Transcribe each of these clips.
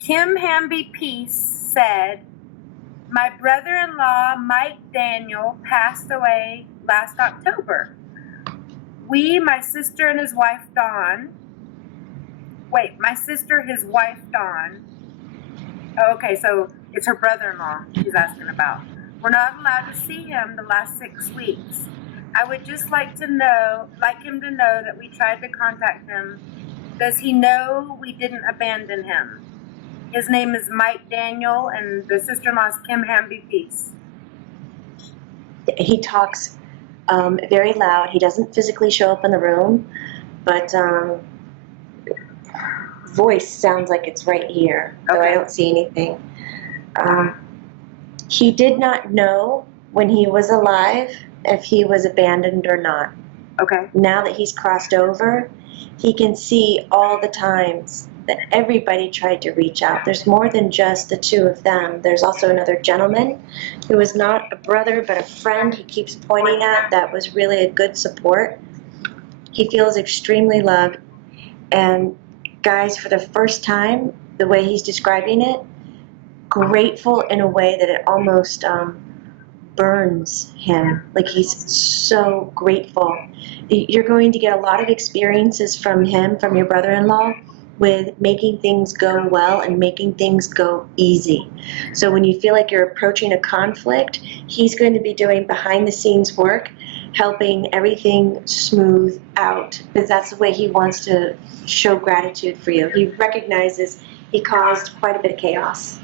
Kim Hamby Peace said, my brother-in-law, Mike Daniel, passed away last October. My sister, and his wife, Dawn. Wait, my sister, his wife, Dawn. Oh, okay, so it's her brother-in-law she's asking about. We're not allowed to see him the last 6 weeks. I would just like him to know that we tried to contact him. Does he know we didn't abandon him? His name is Mike Daniel, and the sister-in-law is Kim Hamby Peace. He talks very loud. He doesn't physically show up in the room, but voice sounds like it's right here, though I don't see anything. He did not know when he was alive if he was abandoned or not. Okay. Now that he's crossed over, he can see all the times that everybody tried to reach out. There's more than just the two of them. There's also another gentleman who is not a brother but a friend he keeps pointing at that was really a good support. He feels extremely loved. And guys, for the first time, the way he's describing it, grateful in a way that it almost burns him. Like he's so grateful. You're going to get a lot of experiences from him, from your brother-in-law, with making things go well and making things go easy. So when you feel like you're approaching a conflict, he's going to be doing behind-the-scenes work, helping everything smooth out, because that's the way he wants to show gratitude for you. He recognizes he caused quite a bit of chaos.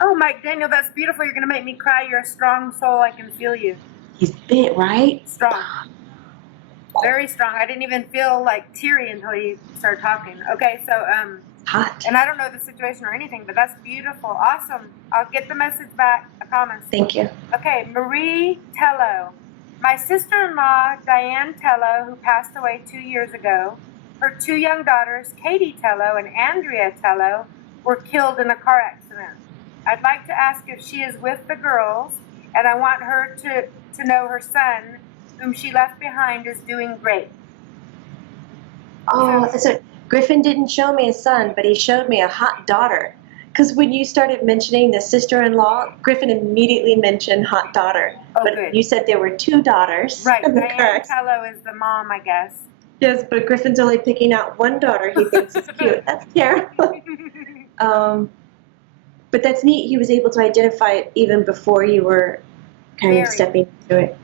Oh, Mike Daniel, that's beautiful. You're going to make me cry. You're a strong soul. I can feel you. He's big, right? Strong. Very strong. I didn't even feel like teary until he started talking. Okay, so hot. And I don't know the situation or anything, but that's beautiful. Awesome. I'll get the message back. I promise. Thank you. Okay, Marie Tello. My sister-in-law, Diane Tello, who passed away 2 years ago, her 2 young daughters, Katie Tello and Andrea Tello, were killed in a car accident. I'd like to ask if she is with the girls, and I want her to know her son, whom she left behind, is doing great. Oh, so Griffin didn't show me a son, but he showed me a hot daughter. Because when you started mentioning the sister-in-law, Griffin immediately mentioned hot daughter. Oh, but good. You said there were 2 daughters. Right, Diane Tello is the mom, I guess. Yes, but Griffin's only picking out one daughter he thinks is cute. That's terrible. But that's neat. He was able to identify it even before you were kind of stepping into it.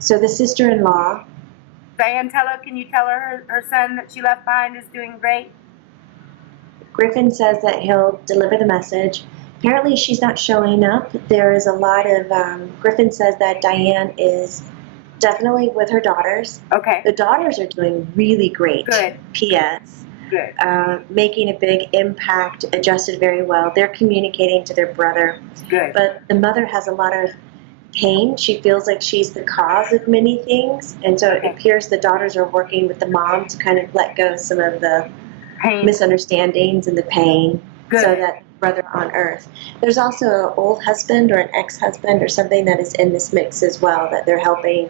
So the sister-in-law. Diane Tello, can you tell her son that she left behind is doing great? Griffin says that he'll deliver the message. Apparently she's not showing up. There is a lot of, Griffin says that Diane is definitely with her daughters. Okay. The daughters are doing really great. Good. P.S. Good. Making a big impact, adjusted very well. They're communicating to their brother. Good. But the mother has a lot of pain. She feels like she's the cause of many things. And so it appears the daughters are working with the mom to kind of let go of some of the misunderstandings and the pain. Good. So that brother on earth. There's also an old husband or an ex-husband or something that is in this mix as well that they're helping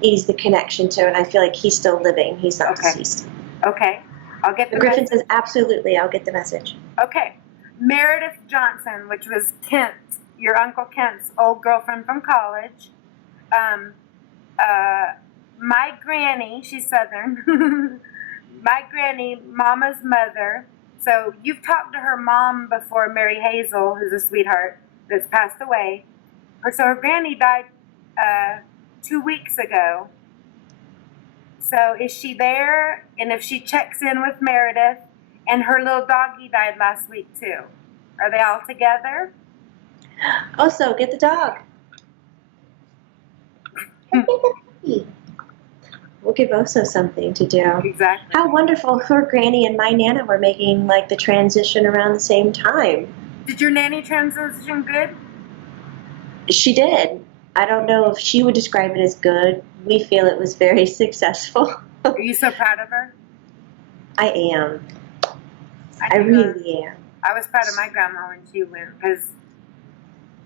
ease the connection to. And I feel like he's still living. He's not deceased. Okay. I'll get the Griffin message. says, absolutely, I'll get the message. Okay. Meredith Johnson, which was Kent, your Uncle Kent's old girlfriend from college. My granny, she's Southern, my granny, Mama's mother. So you've talked to her mom before, Mary Hazel, who's a sweetheart, that's passed away. So her granny died 2 weeks ago. So is she there? And if she checks in with Meredith, and her little doggy died last week too. Are they all together? Also, get the dog. We'll give Oso something to do. Exactly. How wonderful. Her granny and my Nana were making like the transition around the same time. Did your nanny transition good? She did. I don't know if she would describe it as good. We feel it was very successful. Are you so proud of her? I am. I really am. I was proud of my grandma when she went, because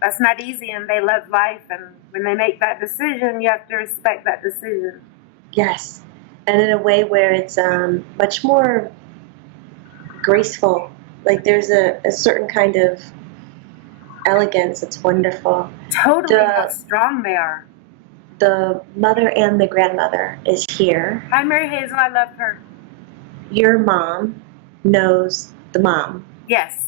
that's not easy, and they love life, and when they make that decision, you have to respect that decision. Yes. And in a way where it's much more graceful. Like there's a certain kind of elegance. It's wonderful. Totally how The strong they are. the mother and the grandmother is here. Hi, Mary Hazel. I love her. Your mom knows the mom Yes.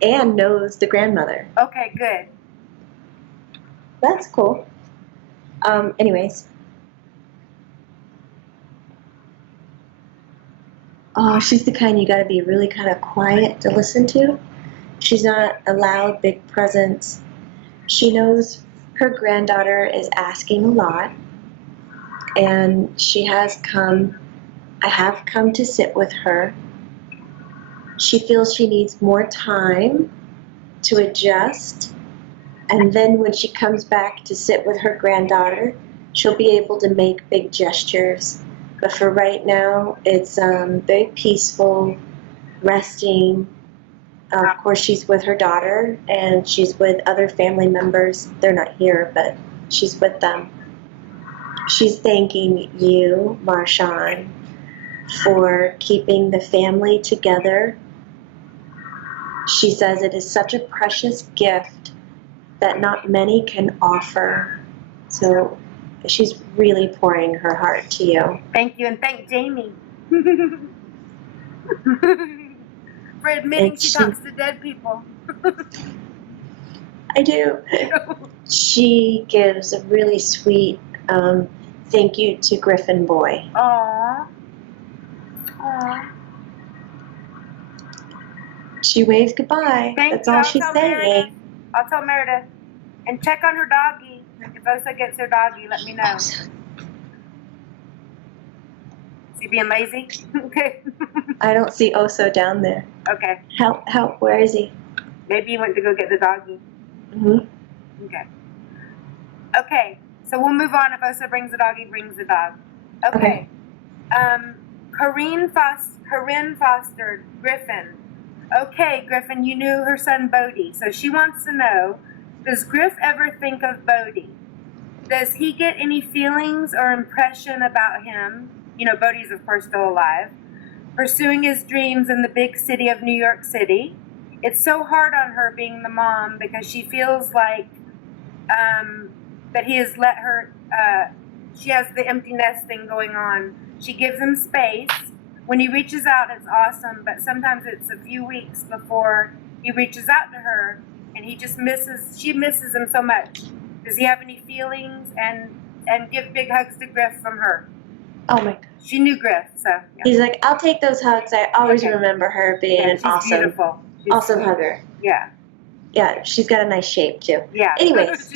and knows the grandmother. Okay, good. That's cool. Anyways. Oh, she's the kind you gotta be really kind of quiet to listen to. She's not a loud, big presence. She knows her granddaughter is asking a lot, and I have come to sit with her. She feels she needs more time to adjust, and then when she comes back to sit with her granddaughter, she'll be able to make big gestures. But for right now, it's very peaceful, resting. Of course, she's with her daughter, and she's with other family members. They're not here, but she's with them. She's thanking you, Marshawn, for keeping the family together. She says it is such a precious gift that not many can offer. So she's really pouring her heart to you. Thank you, and thank Jamie. For admitting she talks to dead people. I do. She gives a really sweet thank you to Griffen boy. Aww. Aww. She waves goodbye. That's all she's saying. I'll tell Meredith. And check on her doggy. If Osa gets her doggy, let me know. Is he being lazy? Okay. I don't see Oso down there. Okay. How, where is he? Maybe he went to go get the doggy. Mm-hmm. Okay. Okay, so we'll move on. If Osa brings the doggy, brings the dog. Okay. Corinne Foster, Griffen. Okay, Griffen, you knew her son Bodie. So she wants to know, does Griff ever think of Bodie? Does he get any feelings or impression about him? You know, Bodie's of course still alive. Pursuing his dreams in the big city of New York City. It's so hard on her being the mom because she feels like that he has let her, she has the empty nest thing going on. She gives him space. When he reaches out, it's awesome, but sometimes it's a few weeks before he reaches out to her, and she misses him so much. Does he have any feelings? And give big hugs to Griff from her. Oh my God. She knew Griff, so. Yeah. He's like, I'll take those hugs. I always remember her being an beautiful. Awesome hugger. Yeah. Yeah, she's got a nice shape too. Yeah. Anyways,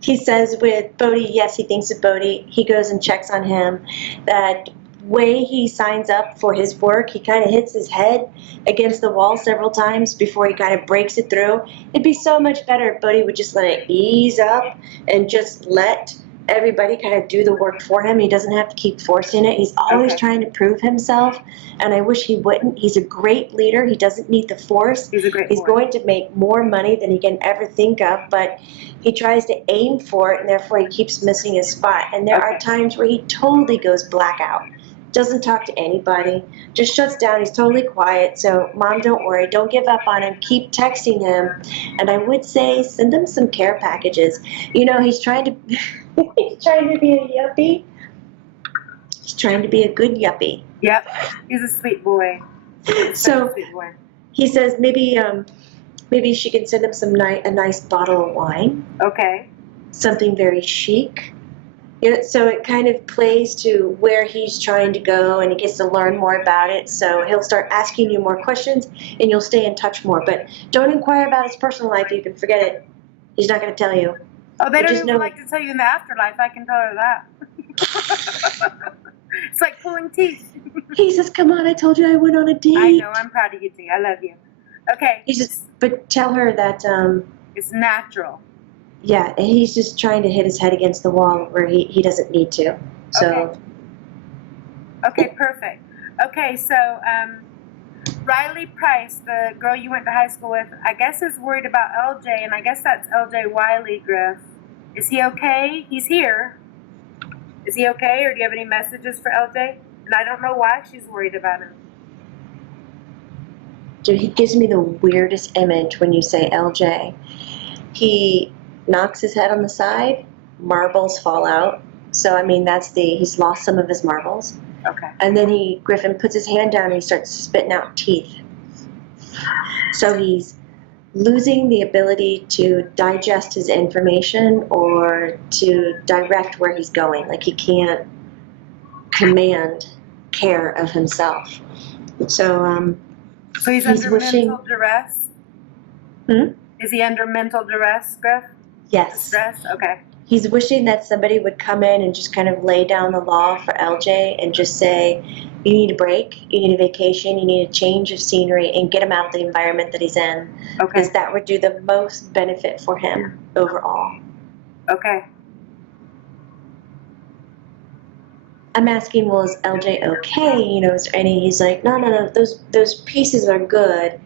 he says with Bodie, yes, he thinks of Bodie. He goes and checks on him. That way he signs up for his work, he kind of hits his head against the wall several times before he kind of breaks it through. It'd be so much better if Bodie would just let it ease up and just let everybody kind of do the work for him. He doesn't have to keep forcing it. He's always trying to prove himself, and I wish he wouldn't. He's a great leader. He doesn't need the force. He's going to make more money than he can ever think of, but he tries to aim for it, and therefore he keeps missing his spot. And there are times where he totally goes blackout. Doesn't talk to anybody, just shuts down. He's totally quiet. So, Mom, don't worry. Don't give up on him. Keep texting him. And I would say send him some care packages. You know, he's trying to he's trying to be a yuppie. He's trying to be a good yuppie. Yep. He's a sweet boy. So he says maybe she can send him a nice bottle of wine. Okay. Something very chic. Yeah, so it kind of plays to where he's trying to go, and he gets to learn more about it. So he'll start asking you more questions, and you'll stay in touch more. But don't inquire about his personal life. You can forget it. He's not going to tell you. Oh, they don't even like to tell you in the afterlife. I can tell her that. It's like pulling teeth. He says, come on, I told you I went on a date. I know, I'm proud of you, T. I love you. Okay. But tell her that... it's natural. Yeah, and he's just trying to hit his head against the wall where he doesn't need to. So. Okay, perfect. Okay, so Riley Price, the girl you went to high school with, I guess is worried about LJ, and I guess that's LJ Wiley, Griff. Is he okay? He's here. Is he okay, or do you have any messages for LJ? And I don't know why she's worried about him. Dude, he gives me the weirdest image when you say LJ. He knocks his head on the side, marbles fall out. So, I mean, he's lost some of his marbles. Okay. And then Griffin puts his hand down and he starts spitting out teeth. So he's losing the ability to digest his information or to direct where he's going. Like, he can't command care of himself. So he's under mental duress? Hmm? Is he under mental duress, Griff? Yes. Stress? Okay. He's wishing that somebody would come in and just kind of lay down the law for LJ and just say, you need a break, you need a vacation, you need a change of scenery, and get him out of the environment that he's in. Okay. Because that would do the most benefit for him overall. Okay. I'm asking, well, is LJ okay? You know, is there any? He's like, no, those pieces are good.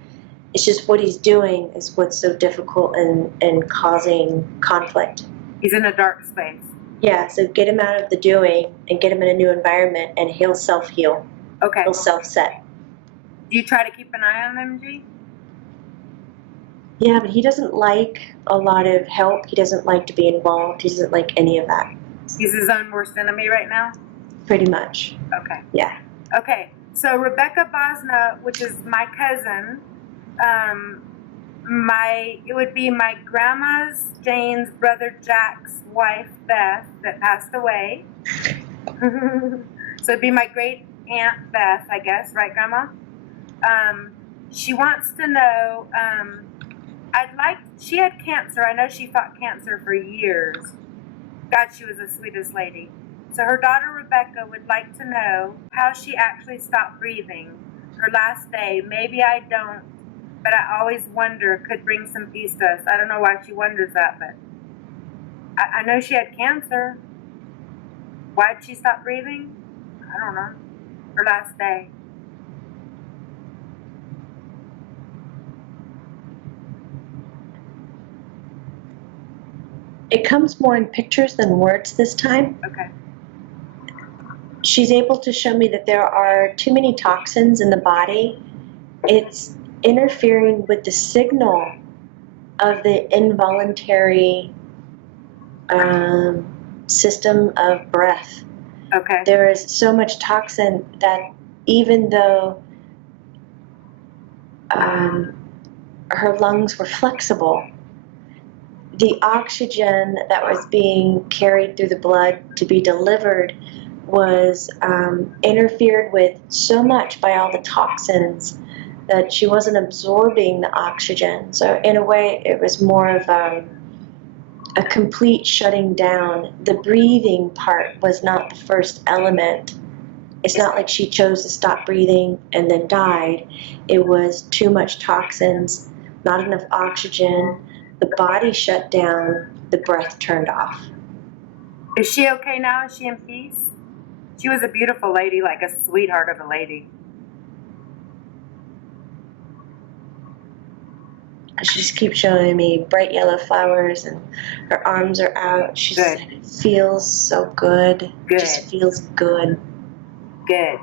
It's just what he's doing is what's so difficult and causing conflict. He's in a dark space. Yeah, so get him out of the doing and get him in a new environment, and he'll self-heal. Okay. He'll self-set. Do you try to keep an eye on him, G? Yeah, but he doesn't like a lot of help. He doesn't like to be involved. He doesn't like any of that. He's his own worst enemy right now? Pretty much. Okay. Yeah. Okay, so Rebecca Bosna, which is my cousin, it would be my grandma's Jane's brother Jack's wife Beth that passed away. So it'd be my great aunt Beth, I guess, right, Grandma? She wants to know. She had cancer. I know she fought cancer for years. God, she was the sweetest lady. So her daughter Rebecca would like to know how she actually stopped breathing her last day. Maybe I don't, but I always wonder, could bring some peace to us. I don't know why she wonders that, but I know she had cancer. Why'd she stop breathing? I don't know. Her last day. It comes more in pictures than words this time. Okay. She's able to show me that there are too many toxins in the body. It's interfering with the signal of the involuntary system of breath. Okay. There is so much toxin that even though her lungs were flexible, the oxygen that was being carried through the blood to be delivered was interfered with so much by all the toxins that she wasn't absorbing the oxygen. So in a way, it was more of a complete shutting down. The breathing part was not the first element. It's not like she chose to stop breathing and then died. It was too much toxins, not enough oxygen. The body shut down, the breath turned off. Is she okay now? Is she in peace? She was a beautiful lady, like a sweetheart of a lady. She just keeps showing me bright yellow flowers, and her arms are out. She said it feels so good. Good. Just feels good. Good.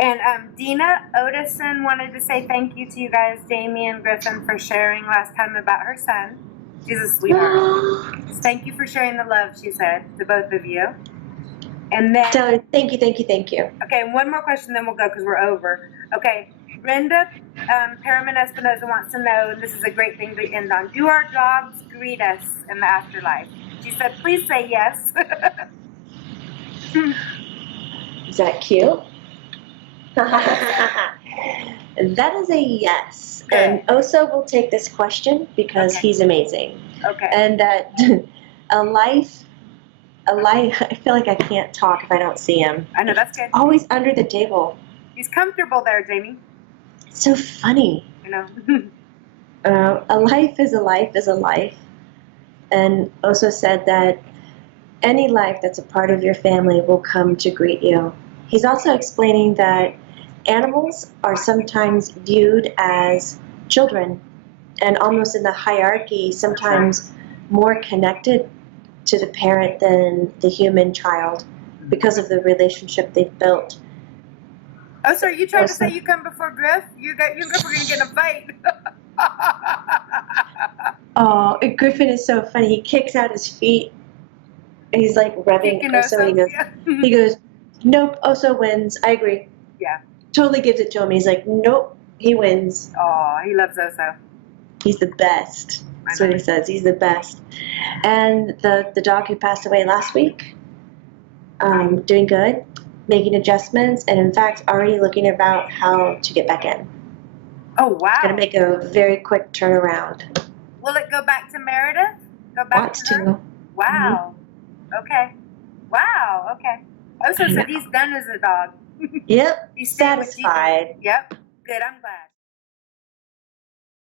And Dina Odison wanted to say thank you to you guys, Jamie and Griffen, for sharing last time about her son. She's a sweetheart. Thank you for sharing the love, she said, to both of you. And then... Tell her, thank you, thank you, thank you. Okay, one more question, then we'll go because we're over. Okay, Brenda Paraman Espinoza wants to know, and this is a great thing to end on, do our dogs greet us in the afterlife? She said, please say yes. Is that cute? That is a yes. Good. And Oso will take this question because he's amazing. Okay. And that a life, I feel like I can't talk if I don't see him. I know, that's good. Always under the table. He's comfortable there, Jamie. It's so funny. I know. A life is a life is a life. And Oso said that any life that's a part of your family will come to greet you. He's also explaining that animals are sometimes viewed as children, and almost in the hierarchy, sometimes more connected to the parent than the human child because of the relationship they've built. Oh, so are you trying to Also- say you come before Griff? You and Griff are going to get in a fight. Oh, and Griffin is so funny. He kicks out his feet. And he's like rubbing Kicking Oso. Oso, He goes, yeah. he goes, nope, Oso wins. I agree. Yeah. Totally gives it to him. He's like, nope, he wins. Oh, he loves Oso. He's the best. That's what he says. He's the best. And the dog who passed away last week, doing good, making adjustments, and in fact, already looking about how to get back in. Oh, wow. Going to make a very quick turnaround. Will it go back to Meredith? Go back Wants to her? to. Wow. Okay. Wow. Okay. Oso said he's done as a dog. Yep. He's staying with you. Satisfied. Yep. Good. I'm glad.